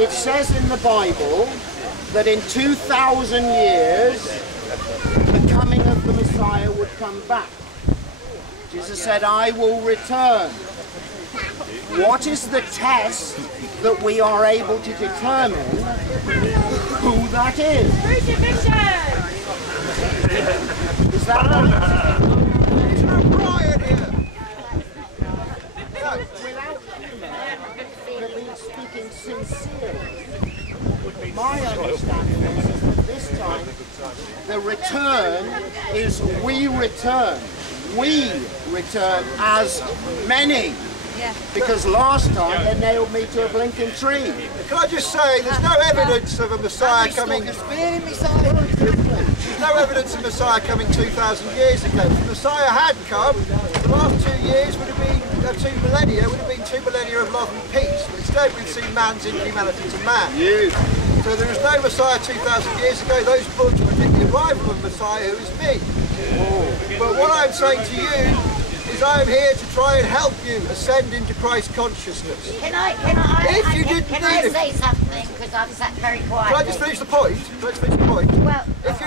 It says in the Bible that in 2,000 years the coming of the Messiah would come back. Jesus said, I will return. What is the test that we are able to determine who that is? Is that right? There's no riot here. Without speaking sincerely, my understanding is that this time the return is we return. We return as many. Yeah. Because last time they nailed me to a blinking tree. Can I just say, there's no evidence of a Messiah coming. There's no evidence of Messiah coming 2,000 years ago. If the Messiah had come, the last 2 years would have been 2 millennia. Would have been 2 millennia of love and peace. But instead, we've seen man's inhumanity to man. So there is no Messiah 2,000 years ago. Those books predict the arrival of Messiah, who is me. But what I'm saying to you is I am here to try and help you ascend into Christ consciousness. Can I say something, because I've sat very quiet. Can I just finish the point? Well, if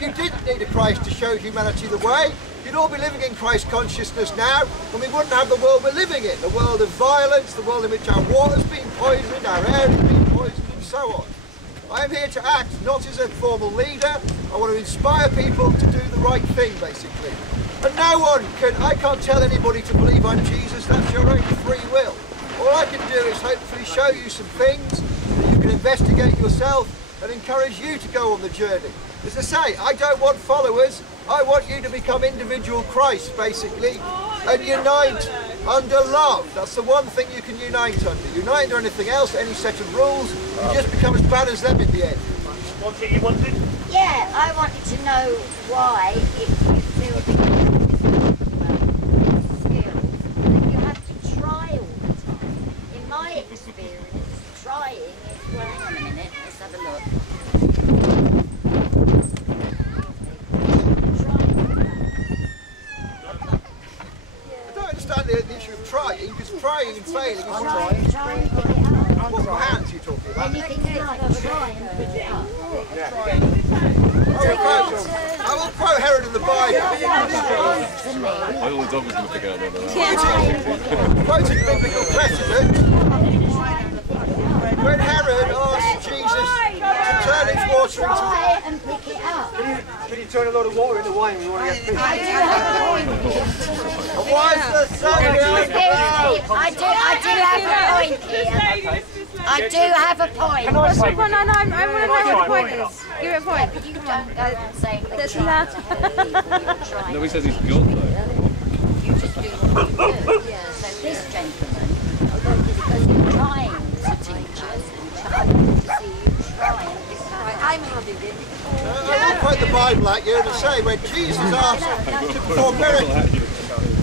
you didn't need a Christ to show humanity the way, you'd all be living in Christ consciousness now, and we wouldn't have the world we're living in. The world of violence, the world in which our water's been poisoned, our air has been poisoned, and so on. I am here to act not as a formal leader. I want to inspire people to do the right thing, basically. And no one can, I can't tell anybody to believe I'm Jesus. That's your own free will. All I can do is hopefully show you some things that you can investigate yourself and encourage you to go on the journey. As I say, I don't want followers. I want you to become individual Christ, basically, and unite under love. That's the one thing you can unite under. Unite under anything else, any set of rules, you just become as bad as them in the end. What's it you wanted? Yeah, I wanted to know why, if you feel that you have skills, that you have to try all the time. In my experience, trying is, well, hang on a minute, let's have a look. I don't understand the issue of trying, because trying and failing is trying. Try and pick it up. What hands are you talking about? Anything you like, try and pick it up. I will quote Herod in the Bible. I thought the dog was going to pick it up. Quoting biblical precedent, when Herod asked Jesus to turn his water into Try and pick it up. Can you turn a lot of water into wine? We want to get fish. I do have a point. why is the sun I do have a point here. I do have a point. What's the point? No, I want to know what the point is. Give it a point. You don't go and say That's allowed. Nobody says he's good though. You just do what you do. So this gentleman is trying to teach us and trying to see you trying. I'm having it. I will quote the Bible at you and say when Jesus asked to perform miracles.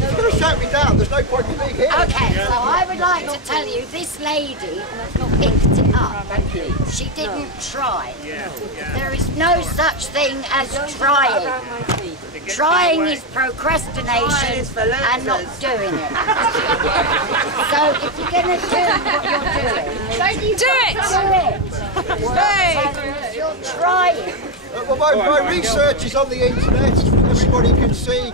You're going to shout me down, there's no point in being here. Okay, so I would like to tell you, this lady picked it up. She didn't try. There is no such thing as trying. Trying is procrastination and not doing it. So if you're going to do what you're doing, Do it! You're trying. Well, my research is on the internet. Everybody can see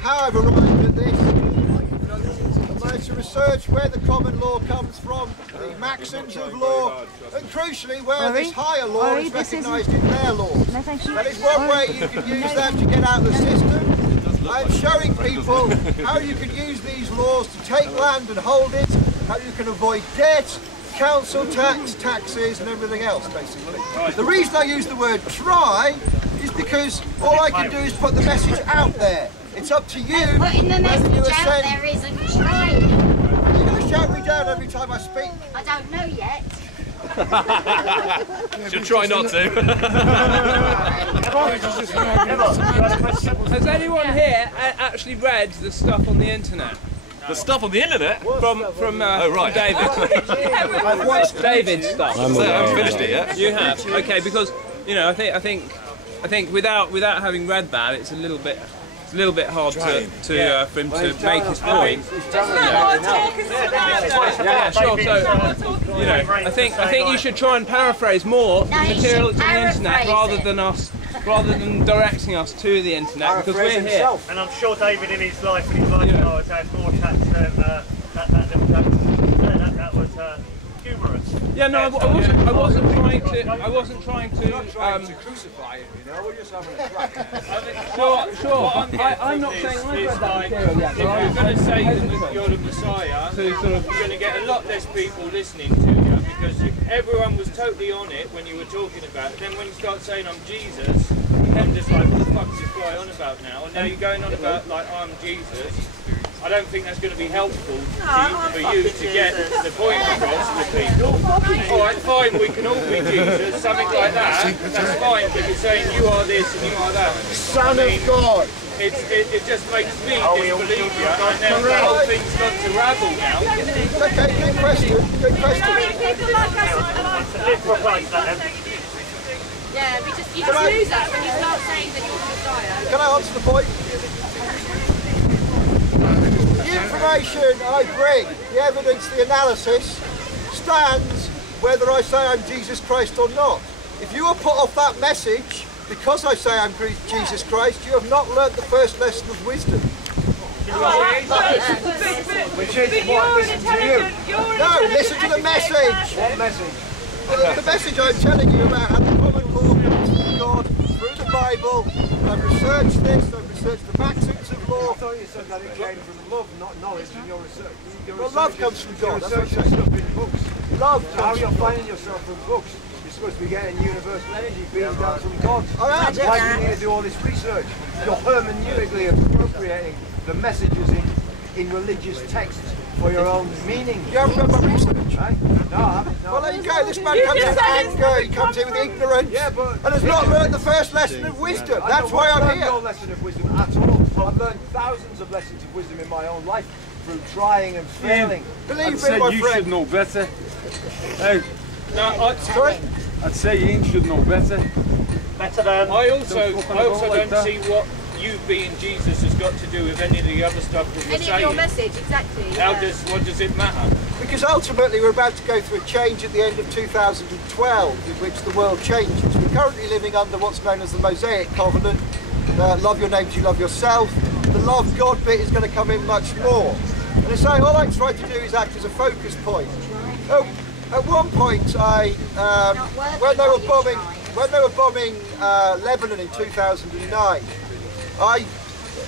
how I've arrived at this. I managed to research where the common law comes from, the maxims of law, and crucially where this higher law is recognised in their laws. That is one way you can use that to get out of the system. I'm showing people how you can use these laws to take land and hold it, how you can avoid debt, council tax, taxes and everything else basically. The reason I use the word try is because all I can do is put the message out there. It's up to you Putting the whether you message out ascend. there isn't trying. You're going to shout me down every time I speak. I don't know yet. Should try not to. Has anyone here actually read the stuff on the internet? The stuff on the internet? From oh, right. David. I've watched David's stuff. I haven't finished it yet. You have? Okay, because you know, I think without having read that, it's a little bit a little bit hard for him to make his point. Yeah, sure. So, you know, I think you should try and paraphrase more material that's on the internet rather than directing us to the internet, because we're here. And I'm sure David in his life and his lifestyle has had more tax than that was humorous. Yeah, no, I wasn't trying to crucify him, you know, we're just having a crack. Sure. I'm not saying I've read that material yet. If you're going to say that you're the Messiah, you're going to get a lot less people listening to you, because everyone was totally on it when you were talking about it. Then when you start saying I'm Jesus, I'm just like, what the fuck is this guy on about now? And now you're going on about like I'm Jesus. I don't think that's going to be helpful for you to get the point across with people. Alright, fine, we can all be Jesus, something like that. That's fine, but you're saying you are this and you are that. Son of God. It just makes me disbelieve you, and then the whole thing's gone to rabble now. Okay, good question. Good question. People like us. Yeah, you just lose us when you start saying that you're the Messiah. Can I answer the point? The information I bring, the evidence, the analysis, stands whether I say I'm Jesus Christ or not. If you are put off that message because I say I'm Jesus Christ, you have not learnt the first lesson of wisdom. Which is what, listen to you. No, listen to the message. What message? The message I'm telling you about how the common law comes from God through the Bible. I've researched this, I've researched the maxims of law. I thought you said that it came from love, not knowledge, in your research. Well, love comes from God. You're researching stuff in books. Love So how comes you're from God. finding yourself from books? You're supposed to be getting universal energy beamed down from God. I am. Why do you need to do all this research? You're hermeneutically appropriating the messages in religious texts for your own meaning. You haven't done my research. Right? No, I haven't. No. Well, there you go. This man comes in with anger, he comes in with ignorance, and has not learned the first lesson of wisdom. That's why I'm I've here. no lesson of wisdom at all. I've learned thousands of lessons of wisdom in my own life through trying and failing. Believe me, my you friend. should know better. Hey, Sorry? I'd say you should know better. Better than. I also like don't see what you being Jesus has got to do with any of the other stuff that you're Any saying. of your message, exactly. What does it matter? Because ultimately we're about to go through a change at the end of 2012 in which the world changes. We're currently living under what's known as the Mosaic Covenant. Love your neighbour as you love yourself. The love God bit is going to come in much more. And so all I try to do is act as a focus point. At one point, when they were bombing Lebanon in 2009, I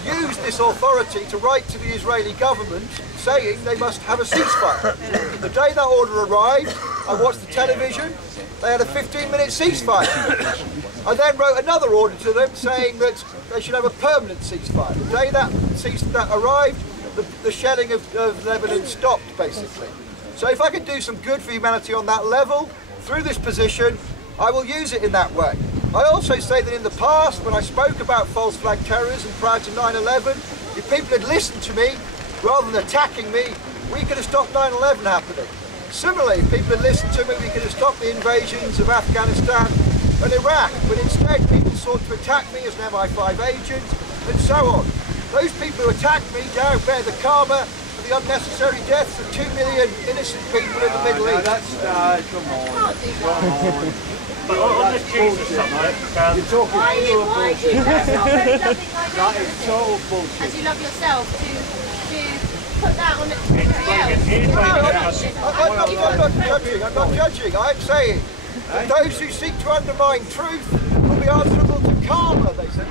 used this authority to write to the Israeli government saying they must have a ceasefire. The day that order arrived, I watched the television, they had a 15-minute ceasefire. I then wrote another order to them saying that they should have a permanent ceasefire. The day that arrived, the shelling of Lebanon stopped, basically. So if I can do some good for humanity on that level, through this position, I will use it in that way. I also say that in the past, when I spoke about false flag terrorism prior to 9/11, if people had listened to me, rather than attacking me, we could have stopped 9/11 happening. Similarly, if people had listened to me, we could have stopped the invasions of Afghanistan and Iraq. But instead, people sought to attack me as an MI5 agent, and so on. Those people who attacked me now bear the karma for the unnecessary deaths of 2 million innocent people in the Middle East. Come on. But on this Jesus subject, you're talking pure bullshit. That is total bullshit. As you love yourself, to put that on everybody else. I'm not judging. I'm saying that those who seek to undermine truth will be answerable to karma, they said.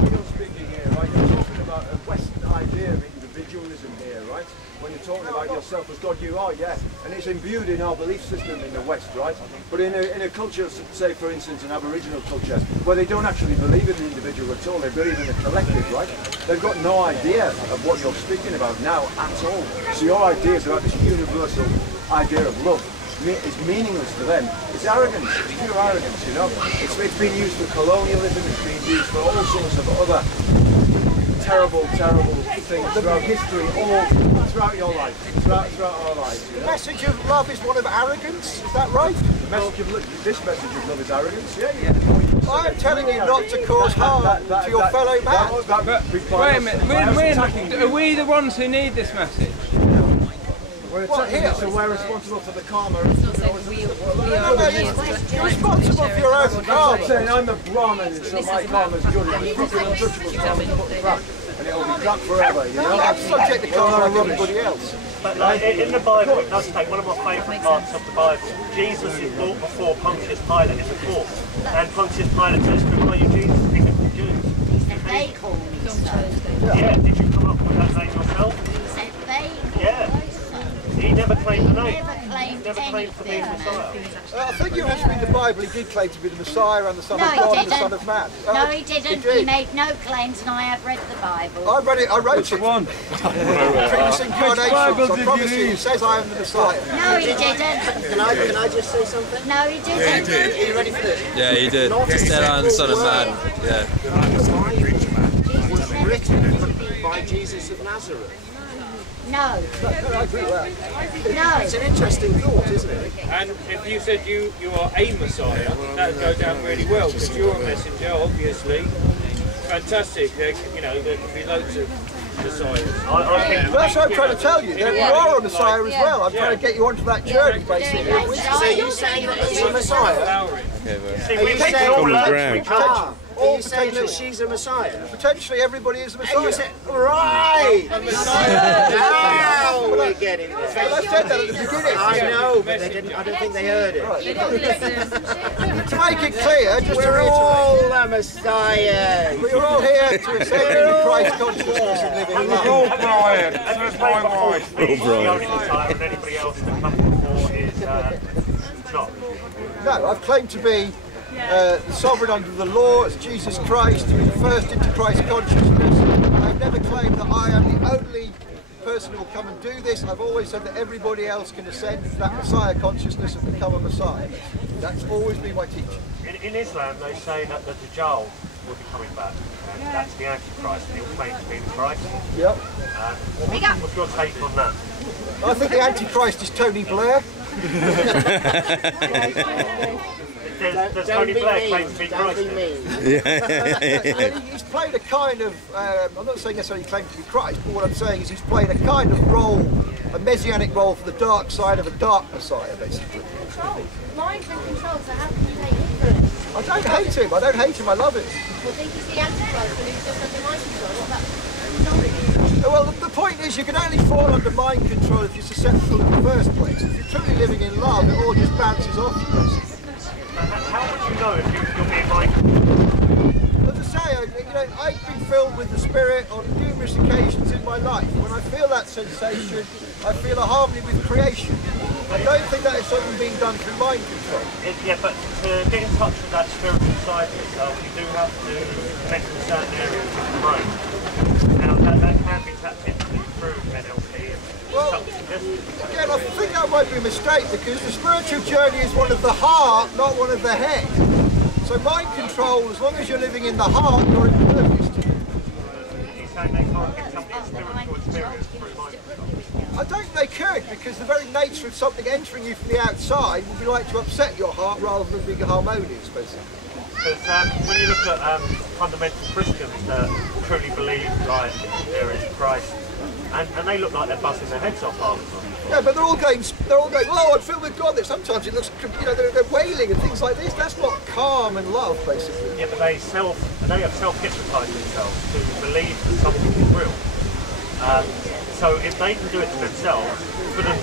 You're speaking here, right? You're talking about a Western idea of individualism here, right? When you're talking about yourself as God, you are, yeah. And it's imbued in our belief system in the West, right? But in a culture, say for instance, an Aboriginal culture, where they don't actually believe in the individual at all, they believe in the collective, right? They've got no idea of what you're speaking about now at all. So your ideas about this universal idea of love is meaningless to them. It's arrogance, it's pure arrogance, you know? It's been used for colonialism, it's been used for all sorts of other terrible things throughout history, all throughout your life, throughout our lives. You know? The message of love is one of arrogance, is that right? The message of this message of love is arrogance, yeah. I'm telling you not to cause harm to your fellow man. Wait a minute, are we the ones who need this message? What, here? So we're responsible for the karma. You're responsible for your own karma. I'm saying I'm a Brahmin, so my karma's good. And it'll be drunk forever, you know? I'm subject to karma like everybody else. But like, in the Bible, it does take one of my favourite parts of the Bible. Jesus is brought before Pontius Pilate in the court. And Pontius Pilate says to him, "Are you Jesus, King of the Jews?" They call me so. Yeah, did you come up with that name yourself? Said they Yeah. He never claimed the name. never claimed Never claimed to be the Messiah. I think you have to read the Bible. He did claim to be the Messiah and the Son No, of he God and the didn't. Son of Man. No, he didn't. He made no claims, and I have read the Bible. I read it. I wrote it. One. Previous incarnations. I promise you, it says I am the Messiah. No, he didn't. Can I just say something? No, he didn't. Are you ready for this? Yeah, he did. He said I'm the Son of Man. Yeah. Was written by Jesus of Nazareth. No. I agree with that. No. It's an interesting thought, isn't it? And if you said you are a Messiah, that would go down really well, because you're a messenger, obviously. Fantastic. You know, there could be loads of Messiahs. That's what I'm trying to tell you. That you are a Messiah as well. I'm trying to get you onto that journey, basically. So you're saying that he's a Messiah? See, we think we're all learned. Are you saying that she's a Messiah? Potentially everybody is a And you Messiah. said, right! Now we're getting there. Well, I said that at the beginning. I know, but they didn't. I don't think they heard it. To make it clear, just to We're reiterate, all the Messiahs. we're all here to accept Christ consciousness and live in love. Have you explained before he's the only Messiah and anybody else that comes before is not? No, I've claimed to be the sovereign under the law as Jesus Christ, to be first into Christ consciousness. I've never claimed that I am the only person who will come and do this. I've always said that everybody else can ascend to that Messiah consciousness and become a Messiah. That's always been my teaching. In Islam, they say that the Dajjal will be coming back, and that's the Antichrist, and he'll claim to be the Christ. Yep. What's your take on that? I think the Antichrist is Tony Blair. Does Tony Blair claim to be Christ? He's played a kind of, I'm not saying necessarily claim to be Christ, but what I'm saying is he's played a kind of role, a messianic role for the dark side of a dark Messiah, basically. Mind and control, so how can you take it? I don't hate him, I don't hate him, I love him. Well, think he's the Antichrist, but he's just under mind control. Well, the point is you can only fall under mind control if you're susceptible in the first place. If you're truly living in love, it all just bounces off you, basically. How would you know if you're being mindful? As I say, I've been filled with the Spirit on numerous occasions in my life. When I feel that sensation, I feel a harmony with creation. I don't think that is something being done through mind control. Yeah, but to get in touch with that spiritual side of yourself, you do have to connect with certain areas of the brain. Now, that can be tapped into through NLP and self-suggestion. Again, I think that might be a mistake because the spiritual journey is one of the heart, not one of the head. So mind control, as long as you're living in the heart, you're impervious to it. You're saying they can't get something spiritual experience through mind control? I don't think they could, because the very nature of something entering you from the outside would be like to upset your heart rather than being harmonious, basically. Because when you look at fundamental Christians that truly believe like there is Christ, and they look like they're buzzing their heads off half of them. Yeah, but they're all going, oh, I'm filled with God. Sometimes it looks, they're wailing and things like this. That's not calm and love, basically. Yeah, but they have self-hypnotised themselves to believe that something is real. So if they can do it to themselves, couldn't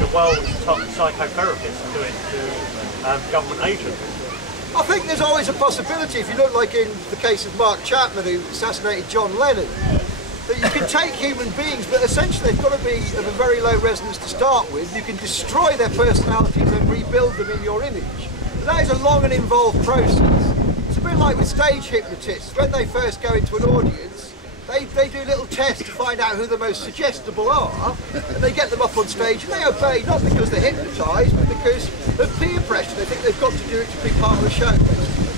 the world's top psychotherapists do it to government agents? I think there's always a possibility, if you look like in the case of Mark Chapman, who assassinated John Lennon, that you can take human beings, but essentially they've got to be of a very low resonance to start with. You can destroy their personalities and rebuild them in your image. But that is a long and involved process. It's a bit like with stage hypnotists. When they first go into an audience, they do little tests to find out who the most suggestible are, and they get them up on stage, and they obey not because they're hypnotised, but because of peer pressure. They think they've got to do it to be part of the show, basically.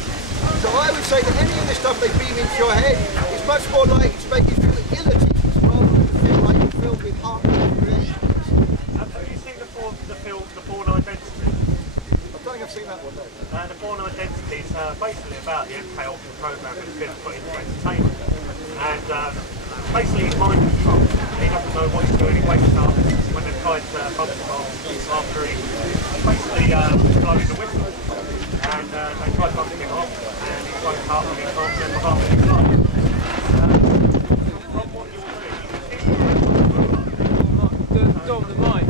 So I would say that any of the stuff they beam into your head is much more likely to make you feel ill at ease rather than to feel like you're filled with harmony and creation. Have you seen the film The Bourne Identity? I don't think I've seen that one, no. The Born Identity is basically about the MK Ultra program that's been put into entertainment. And basically he's mind control. He doesn't know what he's doing. He wakes up when they've tried to bump him off after he basically blowing the whistle. And they tried bumping him off, and he woke up and he can't remember half of his life. From what you're doing, The mic.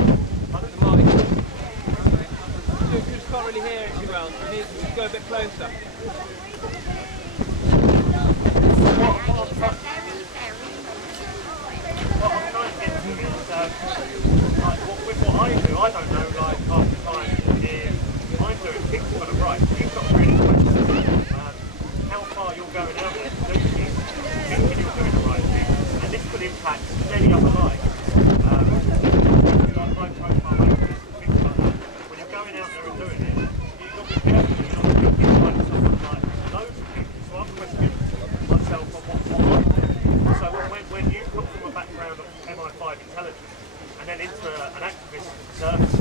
You just can't really hear it too well. You need to go a bit closer. What I'm trying to get to is, like, with what I do, I don't know, like, half the time, if I'm doing things for the right, you've got to really question how far you're going out there to do things, thinking you're doing the right thing, and this could impact many other lives. Like high profile actors and things like that. When you're going out there and doing it, you've got to be careful, you're not thinking like someone like loads of people, so I'm questioning myself on what I do. So when you come from a background of MI5 intelligence and then into an activist service,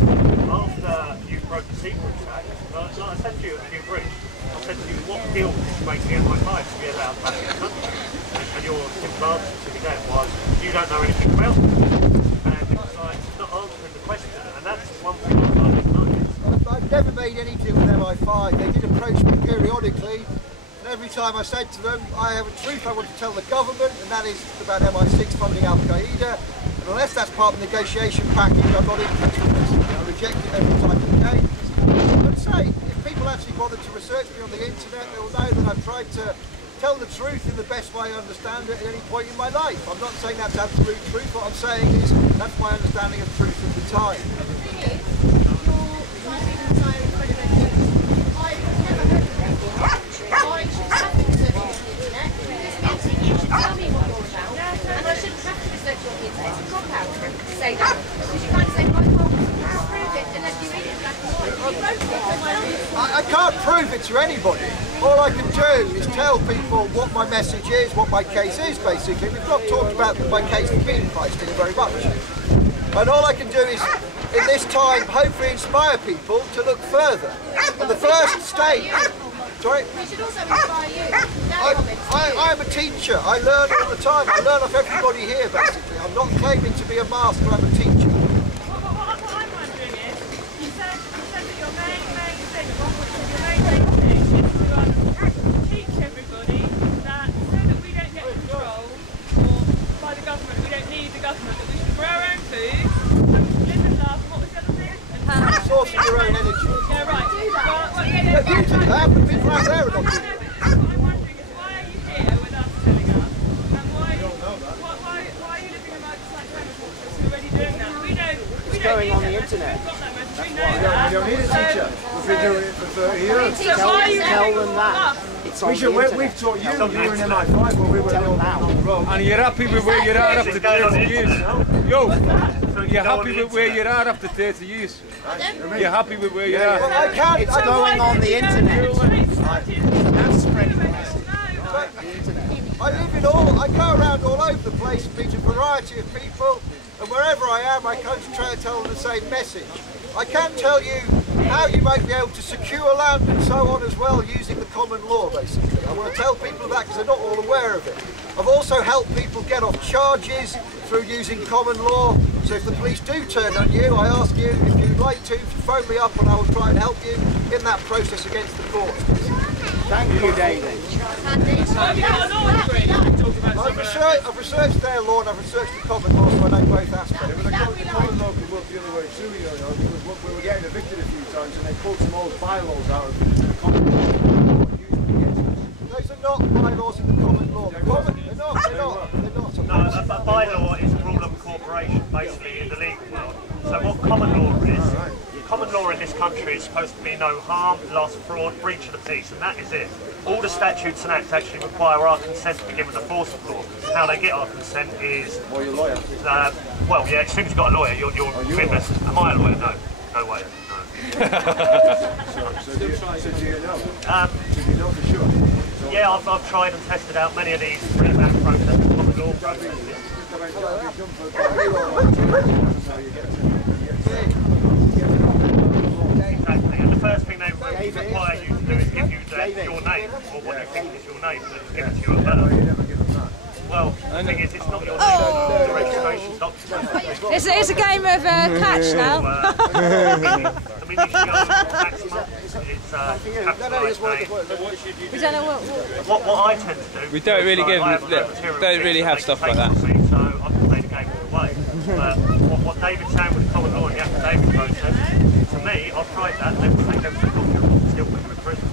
after you broke the Secrets Act, like I said to you at Kew Bridge, I said to you, what deal did you make the MI5 to be allowed back in the country? And your simple answer to me then was, you don't know anything about it. And it was like, not answering the question, and that's one thing I'd like to know. I've never made any deal with MI5. They did approach me periodically, and every time I said to them, I have a truth I want to tell the government, and that is about MI6 funding Al-Qaeda, and unless that's part of the negotiation package, I'm not interested in this. I reject it every time they came. I'd say, if people actually bother to research me on the internet, they will know that I've tried to tell the truth in the best way I understand it at any point in my life. I'm not saying that's absolute truth, what I'm saying is that's my understanding of truth at the time. Tell me what you're about, and I shouldn't have to research you on the internet. It's a cop-out to say that, because you can't say, well, I can't prove it unless you read it black and white. You wrote it. I can't prove it to anybody. All I can do is tell people what my message is, what my case is, basically. We've not talked about my case for being Christ here very much. And all I can do is, in this time, hopefully inspire people to look further. And the first stage... Sorry? We should also inspire you. I'm a teacher. I learn all the time. I learn off everybody here, basically. I'm not claiming to be a master, I'm a teacher. What I'm wondering is, you said that your main thing is to teach everybody that so that we don't get controlled by the government, we don't need the government, that we should grow our own food, and live and love, and what was the other thing? Source of your own energy. Yeah, right. You do that, but people out there are not doing it. What I'm wondering is, why are you here with us telling us? And why are you living a life like permaculture who are already doing that? We don't going need on the that internet. We've got that message. We know that. We don't need a teacher. We've been doing it for 30 years. Tell them that. It's on the internet. We've taught you were in MI5 when we were on the road. And you're happy with where you're at after 30 years? Yo, you're happy with where you're at after 30 years? You're happy with where you're at? Well, It's going on the internet. That's spreading the message. The internet. I go around all over the place, meet a variety of people, and wherever I am, I concentrate to tell them the same message. I can tell you how you might be able to secure land and so on as well using the common law, basically. I want to tell people that because they're not all aware of it. I've also helped people get off charges through using common law. So if the police do turn on you, I ask you if you'd like to phone me up and I will try and help you in that process against the court. Thank you, David. I've researched their law and I've researched the common law, so I know both aspects. Yeah, but the common law could work the other way too, you know, because we were getting evicted a few times and they pulled some old bylaws out of the common law. Those are not bylaws in the common law. They're not. No, a bylaw is a rule of incorporation, basically, in the legal world. So what common law is, common law in this country is supposed to be no harm, loss, fraud, breach of the peace, and that is it. All the statutes and acts actually require our consent to begin with the force of law. How they get our consent is... Well, you're a lawyer. Well, yeah, as soon as you've got a lawyer, you're Am I a lawyer? No. No way. No. So do you know? Do you know for sure? Yeah, I've tried and tested out many of these pre-back processes, common law processes. Exactly, and the first thing they It's a game of catch now. We don't know what I tend to do. We don't really have stuff like that. So I can play the game all the way. But what David's saying with the common law and the affidavit process, to me, I've tried that. They will take everything off your and still put you in prison.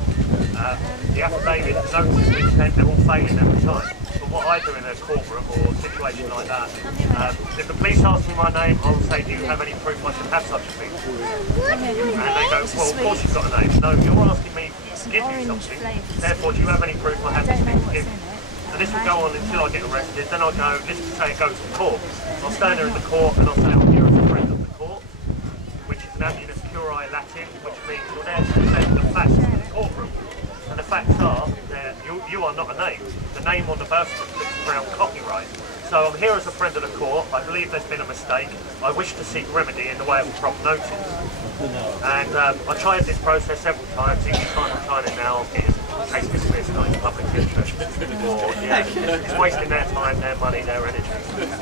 The affidavit notices to extent they're all failing every time. But what I do in a courtroom or a situation like that, if the police ask me my name, I will say, do you have any proof I should have such a thing? And they go, well, of course you've got a name. No, you're asking me to give you something. Therefore, do you have any proof I have this thing to give you? And this will go on until I get arrested. Then I'll go, this is say it goes to court. I'll stand there in the court and I'll say, I'm here as a friend of the court, which is an unedited curiae Latin, which means you're there to present the facts in the courtroom. And the facts are that you are not a name. The name on the birth certificate is around copyright. So I'm here as a friend of the court. I believe there's been a mistake. I wish to seek remedy in the way of a proper notice. And I tried this process several times. Each time I'm trying it now, it's case dismissed, not in public interest. Or, it's wasting their time, their money, their energy.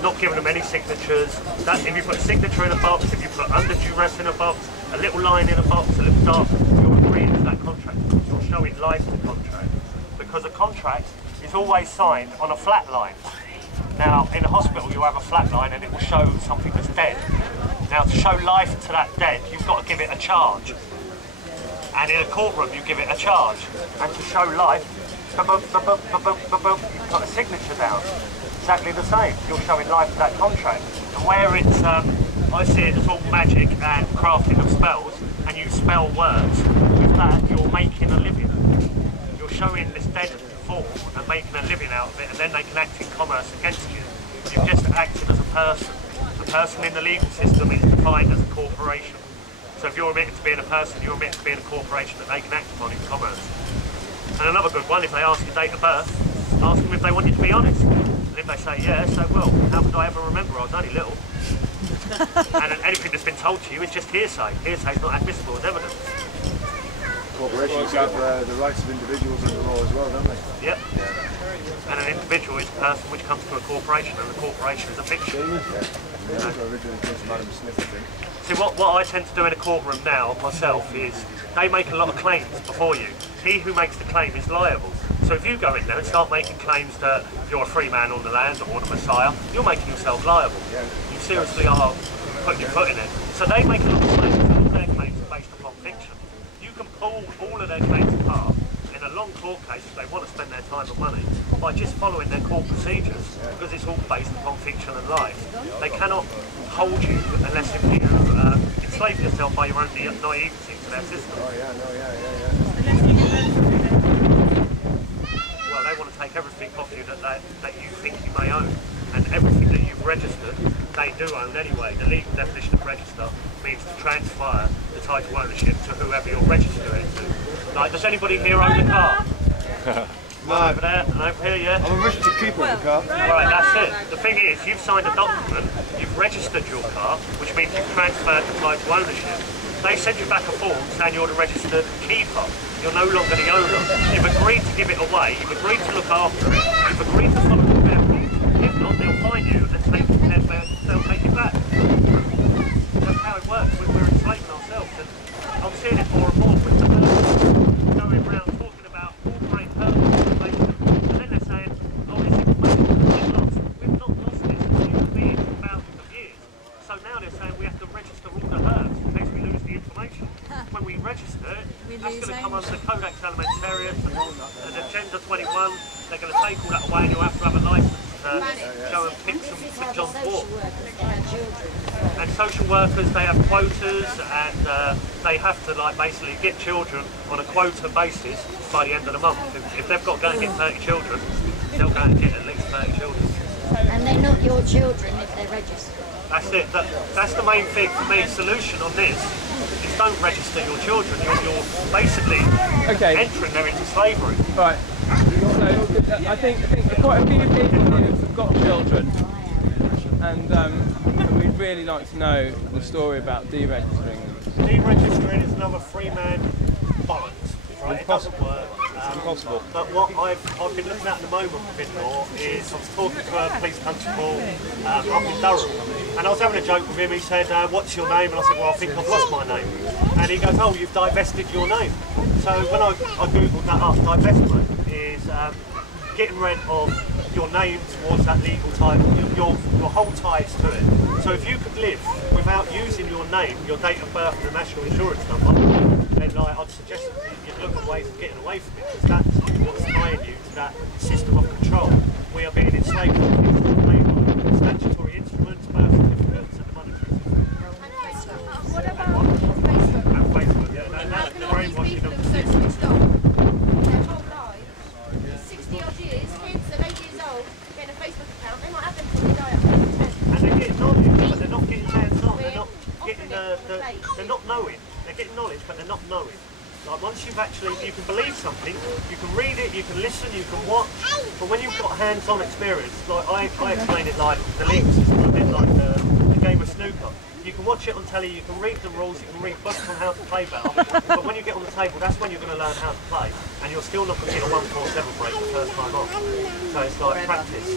Not giving them any signatures. If you put a signature in a box, if you put under duress in a box, a little line in a box, a little dot, you're agreeing to that contract. You're showing life to the contract. Because a contract is always signed on a flat line. Now, in a hospital, you'll have a flat line and it will show something that's dead. Now, to show life to that dead, you've got to give it a charge. And in a courtroom, you give it a charge. And to show life, you've got a signature down. Exactly the same. You're showing life to that contract. And where it's, I see it as all magic and crafting of spells, and you spell words, with that, you're making a living. You're showing this dead form and making a living out of it, and then they can act in commerce against you. You've just acted as a person. A person in the legal system is defined as a corporation. So if you're admitted to being a person, you're admitted to being a corporation that they can act upon in commerce. And another good one, if they ask your date of birth, ask them if they want you to be honest. And if they say yes, say, well, how could I ever remember? I was only little. And anything that's been told to you is just hearsay. Hearsay is not admissible as evidence. Corporations have the rights of individuals in the law as well, don't they? Yep. And an individual is a person which comes to a corporation, and the corporation is a fiction. See, what I tend to do in a courtroom now, myself, is they make a lot of claims before you. He who makes the claim is liable. So if you go in there and start making claims that you're a free man on the land or the Messiah, you're making yourself liable. You seriously are putting your foot in it. So they make a lot of claims, and all their claims are based upon fiction. You can pull all of their claims apart in a long court case if they want to spend their time and money by just following their court procedures, because it's all based upon fiction and lies. They cannot hold you unless if you enslave yourself by your own naivety to their system. Well, they want to take everything off you that you think you may own, and everything that you've registered, they do own anyway. The legal definition of register means to transfer the title ownership to whoever you're registering it to. Like, does anybody here own a car? One over there and over here, yeah? I'm a registered keeper of the car. Right, that's it. The thing is, you've signed a document, you've registered your car, which means you've transferred the title ownership. They send you back a form saying you're the registered keeper. You're no longer the owner. You've agreed to give it away, you've agreed to look after it, you've agreed to follow the fair rules. If not, they'll fine you and they'll take it back. That's how it works. We're enslaving ourselves. And I'm seeing it more and more with the going around talking about corporate purpose information. And then they're saying, oh, this information has been lost. We've not lost this as human beings for thousands of years. So now they're saying we have to register all the herbs in case we lose the information. When we register it, that's going to come under the Codex Alimentarius and Agenda 21. They're going to take all that away and you'll have to have a license to go and pick some St. John's wort. And social workers, they have quotas, and they have to basically get children on a quota basis by the end of the month. If they've got to go and get 30 children, they'll go and get at least 30 children. And they're not your children if they're registered. That's it. That's the main thing for me. Solution on this is don't register your children. You're basically entering them into slavery. Right. So I think quite a few people here have got children, and we'd really like to know the story about deregistering them. Deregistering is another free man bollocks. right? It doesn't work. Impossible. But what I've been looking at the moment within law is I was talking to a police constable up in Durham, and I was having a joke with him. He said, "What's your name?" And I said, "Well, I think I've lost my name." And he goes, "Oh, you've divested your name." So when I googled that up, divestment is getting rid of your name towards that legal title, your whole ties to it. So if you could live without using your name, your date of birth and the national insurance number, then I'd suggest that you'd look at ways of getting away from it, because that's what's tying you to that system of control. We are being enslaved to statutory instruments, birth certificates and the monetary system. What about Facebook? And Facebook, yeah. That's the brainwashing of the system. Their whole lives, 60 odd years, kids are 8 years old, getting a Facebook account, they might have them till they die at 110. And they're getting knowledge, but they're not getting hands-on. They're not getting they're not knowing. They're getting knowledge, but they're not knowing. Like once you've actually, you can believe something, you can read it, you can listen, you can watch, but when you've got hands-on experience, like I explain it like the legal system, a bit like the game of snooker. You can watch it on telly, you can read the rules, you can read books on how to play better, but when you get on the table, that's when you're going to learn how to play, and you're still not going to get a 147 break the first time off. So it's like practice.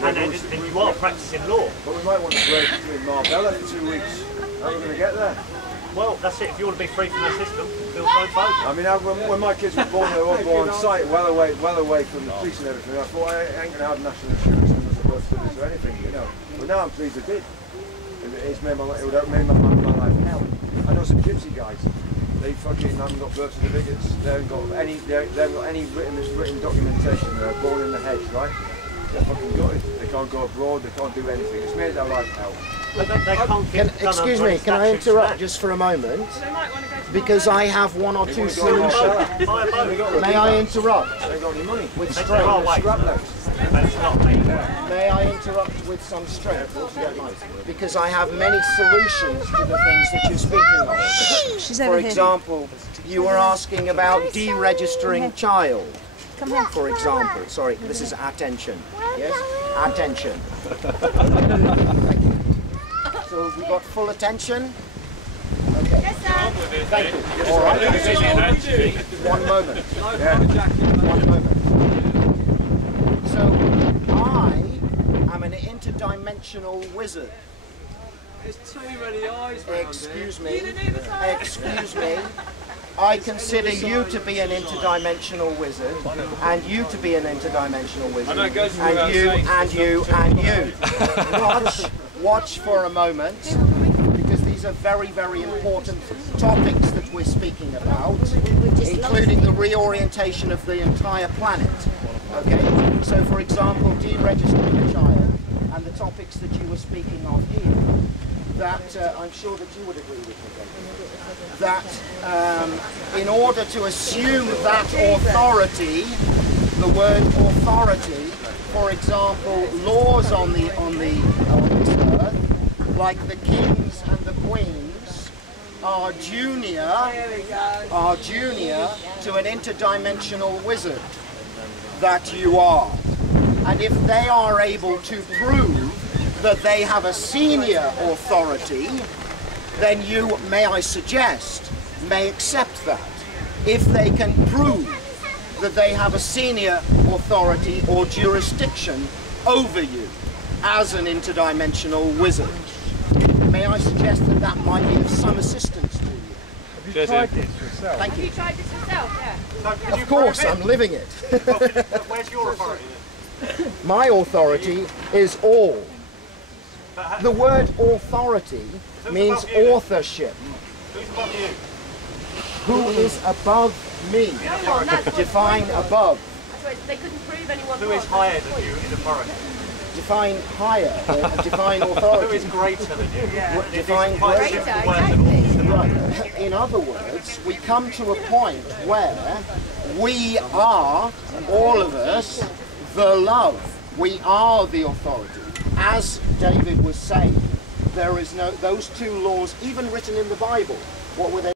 And you are practicing law. But we might want to break between Marbella in 2 weeks. How are we going to get there? Well, that's it. If you want to be free from the system, build your own boat. I mean, when my kids were born, they were all born on site, well away from the police and everything. I thought I ain't going to have national insurance numbers or birth certificates or anything, you know. But now I'm pleased I did. It would have made my life hell. I know some gypsy guys. They fucking haven't got birth certificates. They haven't got any written documentation. They're born in the hedge, right? They're fucking gutted. They can't go abroad. They can't do anything. It's made their life hell. Excuse me, can I interrupt just for a moment? Because I have one or two solutions. May I interrupt? They got any money. With strength. May I interrupt with some strength? Because I have many solutions to the things that you're speaking of. For example, you were asking about deregistering child. For example, sorry, this is attention. Yes? Attention. Thank you. So we got full attention? Okay. Yes, sir. Thank you. All right. One moment. Yeah. One moment. So I am an interdimensional wizard. There's too many eyes. Excuse me. Excuse me. I consider you to be an interdimensional wizard, and you to be an interdimensional wizard, and you. Watch for a moment, because these are very, very important topics that we're speaking about, including the reorientation of the entire planet. Okay? So, for example, deregistering a child, and the topics that you were speaking of here, that I'm sure that you would agree with me, that in order to assume that authority, the word authority, for example, laws on this earth, like the kings and the queens, are junior to an interdimensional wizard that you are. And if they are able to prove that they have a senior authority, then you, may I suggest, may accept that. If they can prove that they have a senior authority or jurisdiction over you as an interdimensional wizard, may I suggest that that might be of some assistance to you. Have you tried this yourself? Thank you. Have you tried this yourself? Yeah. Of course, I'm living it. Where's your authority then? My authority is all. The word authority means authorship. Who's above you? Who is above me? Define above. They couldn't prove anyone. Who is higher than you in authority? Define higher. Define authority. Who is greater than you? Define greater. Right. In other words, we come to a point where we are, all of us, the love. We are the authority. As David was saying, there is no, those two laws, even written in the Bible, what were they?